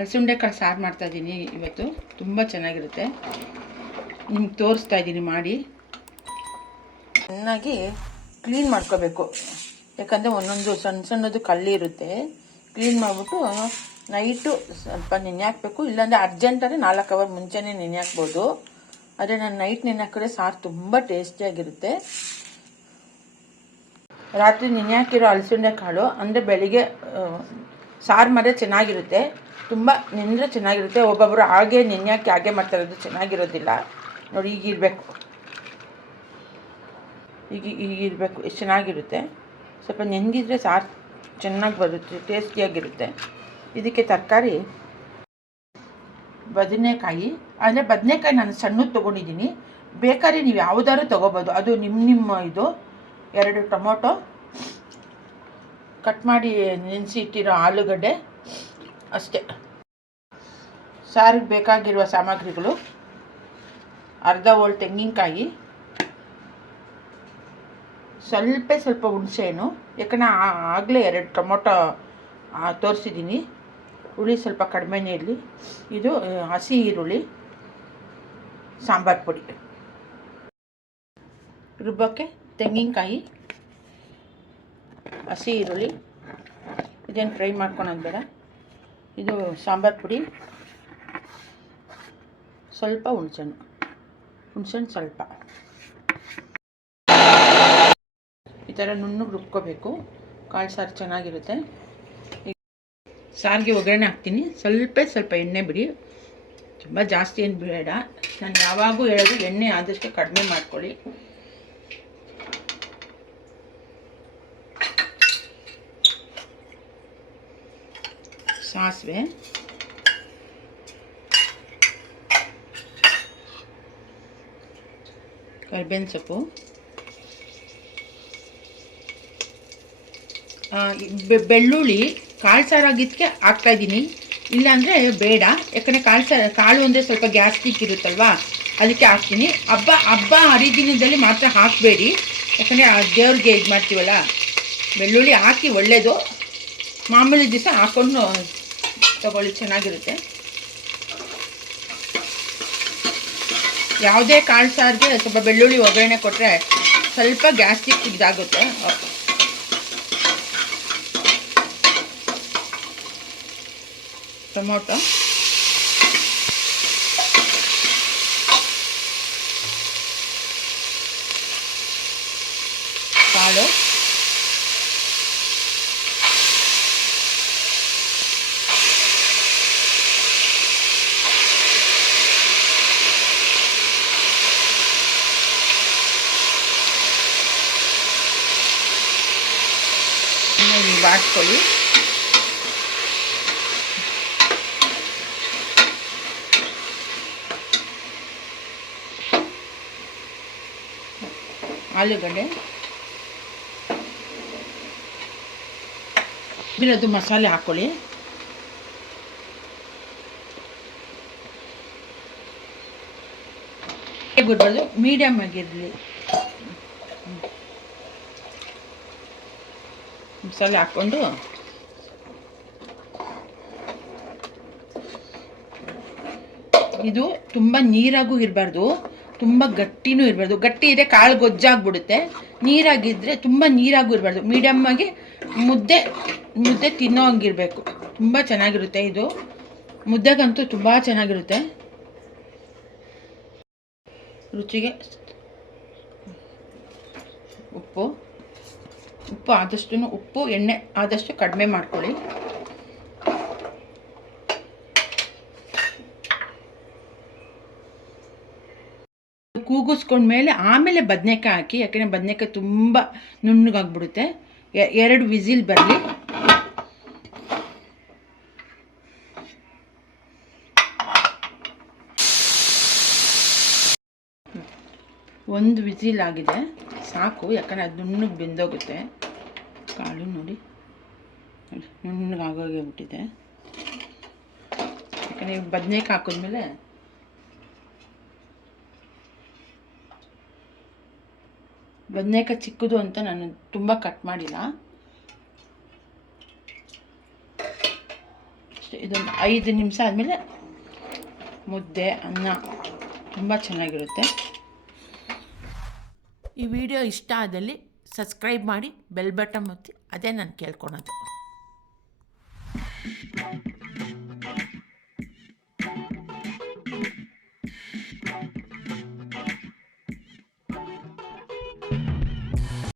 ಅಲಸಂಡೆಕಾಳು ಸಾರು ಮಾಡ್ತಾಯಿದ್ದೀನಿ ಇವತ್ತು. ತುಂಬ ಚೆನ್ನಾಗಿರುತ್ತೆ. ನಿಮ್ಗೆ ತೋರಿಸ್ತಾ ಇದ್ದೀನಿ ಮಾಡಿ. ಚೆನ್ನಾಗಿ ಕ್ಲೀನ್ ಮಾಡ್ಕೋಬೇಕು. ಯಾಕಂದರೆ ಒಂದೊಂದು ಸಣ್ಣ ಸಣ್ಣದು ಕಲ್ಲಿ ಇರುತ್ತೆ. ಕ್ಲೀನ್ ಮಾಡಿಬಿಟ್ಟು ನೈಟು ಸ್ವಲ್ಪ ನೆನೆ ಹಾಕಬೇಕು. ಇಲ್ಲಾಂದರೆ ಅರ್ಜೆಂಟಲ್ಲಿ ನಾಲ್ಕು ಅವರ್ ಮುಂಚೆನೇ ನೆನೆ ಹಾಕ್ಬೋದು. ಆದರೆ ನಾನು ನೈಟ್ ನೆನೆ ಹಾಕಿದ್ರೆ ಸಾರು ತುಂಬ ಟೇಸ್ಟಿಯಾಗಿರುತ್ತೆ ರಾತ್ರಿ ನೆನೆ ಹಾಕಿರೋ ಅಲಸಂಡೆ ಕಾಳು ಅಂದರೆ ಬೆಳಿಗ್ಗೆ ಸಾರು ಮಾತ್ರ ಚೆನ್ನಾಗಿರುತ್ತೆ, ತುಂಬ ನೆನೆದ್ರೆ ಚೆನ್ನಾಗಿರುತ್ತೆ ಒಬ್ಬೊಬ್ಬರು ಹಾಗೆ ನೆನೆ ಹಾಗೆ ಮಾಡ್ತಾರೆ ಅದು ಚೆನ್ನಾಗಿರೋದಿಲ್ಲ. ನೋಡಿ ಈಗಿರಬೇಕು ಈಗ ಈಗಿರಬೇಕು ಎಷ್ಟು ಚೆನ್ನಾಗಿರುತ್ತೆ. ಸ್ವಲ್ಪ ನೆಂದಿದ್ರೆ ಸಾರು ಚೆನ್ನಾಗಿ ಬರುತ್ತೆ, ಟೇಸ್ಟಿಯಾಗಿರುತ್ತೆ. ಇದಕ್ಕೆ ತರಕಾರಿ, ಬದನೆಕಾಯಿ ಅಂದರೆ ಬದನೆಕಾಯಿ ನಾನು ಸಣ್ಣದು ತೊಗೊಂಡಿದ್ದೀನಿ. ಬೇಕಾದ್ರೆ ನೀವು ಯಾವುದಾದ್ರು ತೊಗೋಬೋದು. ಅದು ನಿಮ್ಮ ನಿಮ್ಮ ಇದು, ಎರಡು ಟೊಮೊಟೊ ಕಟ್ ಮಾಡಿ ನೆನೆಸಿ ಇಟ್ಟಿರೋ ಆಲೂಗಡ್ಡೆ ಅಷ್ಟೇ. ಸಾರಿಗೆ ಬೇಕಾಗಿರುವ ಸಾಮಗ್ರಿಗಳು, ಅರ್ಧ ಹೋಳು ತೆಂಗಿನಕಾಯಿ, ಸ್ವಲ್ಪ ಸ್ವಲ್ಪ ಹುಣಸೆಹಣ್ಣು, ಯಾಕಂದ್ರೆ ಆಗಲೇ ಎರಡು ಟೊಮೊಟೊ ತೋರಿಸಿದ್ದೀನಿ. ಹುಳಿ ಸ್ವಲ್ಪ ಕಡಿಮೆನೇ ಇರಲಿ ಇದು ಹಸಿ ಈರುಳ್ಳಿ, ಸಾಂಬಾರು ಪುಡಿ. ರುಬ್ಬಕ್ಕೆ ತೆಂಗಿನಕಾಯಿ ಹಸಿ ಈರುಳ್ಳಿ ಇದೇನು ಫ್ರೈ ಮಾಡ್ಕೊಳೋದು ಬೇಡ ಇದು ಸಾಂಬಾರು ಪುಡಿ, ಸ್ವಲ್ಪ ಹುಣ್ಸೆಹಣ್ಣು. ಹುಣ್ಸೆಹಣ್ಣು ಸ್ವಲ್ಪ. ಈ ಥರ ನುಣ್ಣಗೆ ರುಬ್ಕೋಬೇಕು. ಕಾಳು ಸಾರು ಚೆನ್ನಾಗಿರುತ್ತೆ. ಸಾರಿಗೆ ಒಗ್ಗರಣೆ ಹಾಕ್ತೀನಿ. ಸ್ವಲ್ಪ ಸ್ವಲ್ಪ ಎಣ್ಣೆ ಬಿಡಿ. ತುಂಬ ಜಾಸ್ತಿ ಏನು ಬೇಡ. ನಾನು ಯಾವಾಗೂ ಹೇಳೋದು ಎಣ್ಣೆ ಆದಷ್ಟು ಕಡಿಮೆ ಮಾಡ್ಕೊಳ್ಳಿ. ಸಾಸಿವೆ. ಕರಿಬೇವಿನ ಸೊಪ್ಪು. ಬೆಳ್ಳುಳ್ಳಿ ಕಾಳು ಸಾರಾಗಿದ್ದಕ್ಕೆ ಹಾಕ್ತಾಯಿದ್ದೀನಿ ಇಲ್ಲಾಂದರೆ ಬೇಡ. ಯಾಕಂದರೆ ಕಾಳು ಸಾರು, ಕಾಳು ಅಂದರೆ ಸ್ವಲ್ಪ ಗ್ಯಾಸ್ಟ್ರಿಕ್ ಇರುತ್ತಲ್ವಾ? ಅದಕ್ಕೆ ಹಾಕ್ತೀನಿ. ಹಬ್ಬ ಹಬ್ಬ ಹರಿದಿನದಲ್ಲಿ ಮಾತ್ರ ಹಾಕಬೇಡಿ. ಯಾಕಂದರೆ ದೇವ್ರಿಗೆ ಇದು ಮಾಡ್ತೀವಲ್ಲ ಬೆಳ್ಳುಳ್ಳಿ ಹಾಕಿ ಒಳ್ಳೆಯದು ಮಾಮೂಲಿ ದಿವಸ ಹಾಕ್ಕೊಂಡು ತಗೊಳ್ಳಿ, ಚೆನ್ನಾಗಿರುತ್ತೆ. ಯಾವುದೇ ಕಾಳು ಸಾರಿಗೆ ಸ್ವಲ್ಪ ಬೆಳ್ಳುಳ್ಳಿ ಒಗ್ಗರಣೆ ಕೊಟ್ಟರೆ ಸ್ವಲ್ಪ ಗ್ಯಾಸ್ಟ್ರಿಕ್ ಇದಾಗುತ್ತೆ. ಟೊಮೊಟೊ ಕಾಳು ಚೆನ್ನಾಗಿ ಬಾಡ್ಕೊಳ್ಳಿ ಆಲೂಗಡ್ಡೆ. ಇರೋದು ಮಸಾಲೆ ಹಾಕ್ಕೊಳ್ಳಿ ಬಿಡ್ಬಾರ್ದು ಮೀಡಿಯಮ್ ಆಗಿರಲಿ. ಮಸಾಲೆ ಹಾಕ್ಕೊಂಡು ಇದು ತುಂಬ ನೀರಾಗೂ ಇರಬಾರ್ದು, ತುಂಬ ಗಟ್ಟಿನೂ ಇರಬಾರ್ದು. ಗಟ್ಟಿ ಇದ್ರೆ ಕಾಳು ಗೊಜ್ಜಾಗ್ಬಿಡುತ್ತೆ. ನೀರಾಗಿದ್ದರೆ ತುಂಬ ನೀರಾಗೂ ಇರಬಾರ್ದು. ಮೀಡಿಯಮ್ ಆಗಿ ಮುದ್ದೆ ಮುದ್ದೆ ತಿನ್ನೋ ಹಂಗಿರಬೇಕು. ತುಂಬ ಚೆನ್ನಾಗಿರುತ್ತೆ ಇದು. ಮುದ್ದೆಗಂತೂ ತುಂಬ ಚೆನ್ನಾಗಿರುತ್ತೆ. ರುಚಿಗೆ ಉಪ್ಪು. ಉಪ್ಪು ಆದಷ್ಟು ಉಪ್ಪು, ಎಣ್ಣೆ ಆದಷ್ಟು ಕಡಿಮೆ ಮಾಡ್ಕೊಳ್ಳಿ. ಕೂಗಿಸ್ಕೊಂಡ್ಮೇಲೆ ಆಮೇಲೆ ಬದನೆಕಾಯಿ ಹಾಕಿ, ಯಾಕೆಂದರೆ ಬದನೆಕಾಯಿ ತುಂಬ ನುಣ್ಣಗಾಗ್ಬಿಡುತ್ತೆ. ಎರಡು ವಿಸಿಲ್ ಬರಲಿ. ಒಂದು ವಿಸಿಲ್ ಆಗಿದೆ. ಸಾಕು, ಯಾಕಂದರೆ ಅದು ನುಣ್ಣಗೆ ಬೆಂದೋಗುತ್ತೆ. ಕಾಳು ನೋಡಿ. ನುಣ್ಣಗೆ ಆಗೋಗೆ ಬಿಟ್ಟಿದೆ. ಯಾಕಂದರೆ ಬದನೇಕಾಯಿ ಹಾಕಿದ್ಮೇಲೆ ಬದನೇಕಾಯಿ ಚಿಕ್ಕದು ಅಂತ ನಾನು ತುಂಬ ಕಟ್ ಮಾಡಿಲ್ಲ. ಇದೊಂದು ಐದು ನಿಮಿಷ ಆದಮೇಲೆ ಮುದ್ದೆ, ಅನ್ನ ತುಂಬ ಚೆನ್ನಾಗಿರುತ್ತೆ. ಈ ವಿಡಿಯೋ ಇಷ್ಟ ಆದಲ್ಲಿ ಸಬ್ಸ್ಕ್ರೈಬ್ ಮಾಡಿ ಬೆಲ್ ಬಟನ್ ಒತ್ತಿ ಅದೇ ನಾನು ಕೇಳ್ಕೊಳೋದು.